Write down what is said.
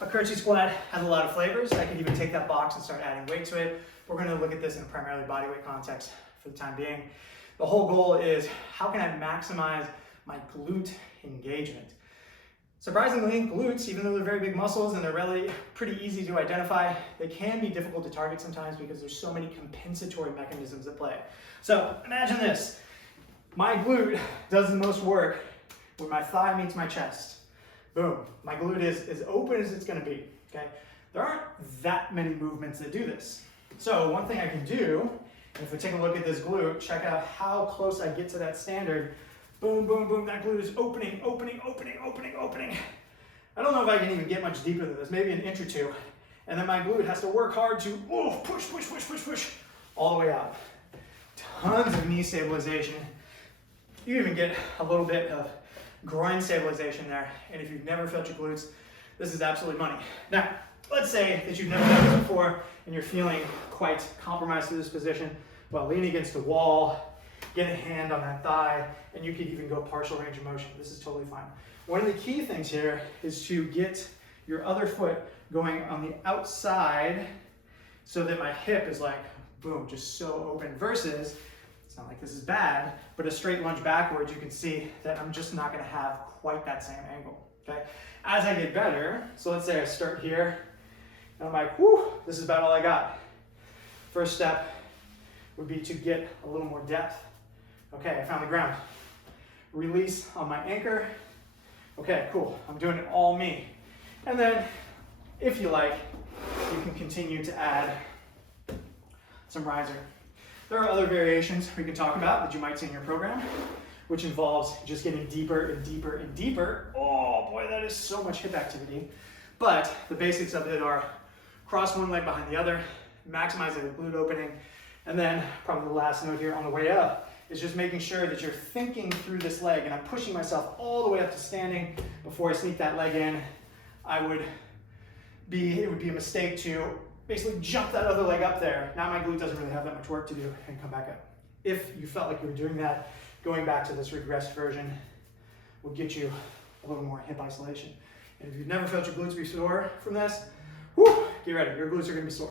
a curtsey squat has a lot of flavors. I could even take that box and start adding weight to it. We're going to look at this in a primarily bodyweight context for the time being. The whole goal is how can I maximize my glute engagement? Surprisingly, glutes, even though they're very big muscles and they're really pretty easy to identify, they can be difficult to target sometimes because there's so many compensatory mechanisms at play. So imagine this. My glute does the most work when my thigh meets my chest. Boom. My glute is as open as it's going to be. Okay? There aren't that many movements that do this. So one thing I can do, if we take a look at this glute, check out how close I get to that standard. Boom, boom, boom. That glute is opening, opening, opening, opening, opening. I don't know if I can even get much deeper than this, maybe an inch or two. And then my glute has to work hard to push, push, push, push, push, all the way out. Tons of knee stabilization. You even get a little bit of groin stabilization there. And if you've never felt your glutes, this is absolutely money. Now, let's say that you've never done this before and you're feeling quite compromised through this position. Well, lean against the wall, get a hand on that thigh, and you could even go partial range of motion. This is totally fine. One of the key things here is to get your other foot going on the outside so that my hip is like, boom, just so open, versus, it's not like this is bad, but a straight lunge backwards, you can see that I'm just not gonna have quite that same angle, okay? As I get better, so let's say I start here, and I'm like, whew, this is about all I got. First step would be to get a little more depth. Okay, I found the ground. Release on my anchor. Okay, cool, I'm doing it all me. And then, if you like, you can continue to add some riser. There are other variations we can talk about that you might see in your program, which involves just getting deeper and deeper and deeper. Oh boy, that is so much hip activity. But the basics of it are cross one leg behind the other, maximizing the glute opening, and then probably the last note here on the way up is just making sure that you're thinking through this leg, and I'm pushing myself all the way up to standing before I sneak that leg in. It would be a mistake to basically jump that other leg up there. Now my glute doesn't really have that much work to do, and come back up. If you felt like you were doing that, going back to this regressed version will get you a little more hip isolation. And if you've never felt your glutes be sore from this, whew, get ready, your glutes are gonna be sore.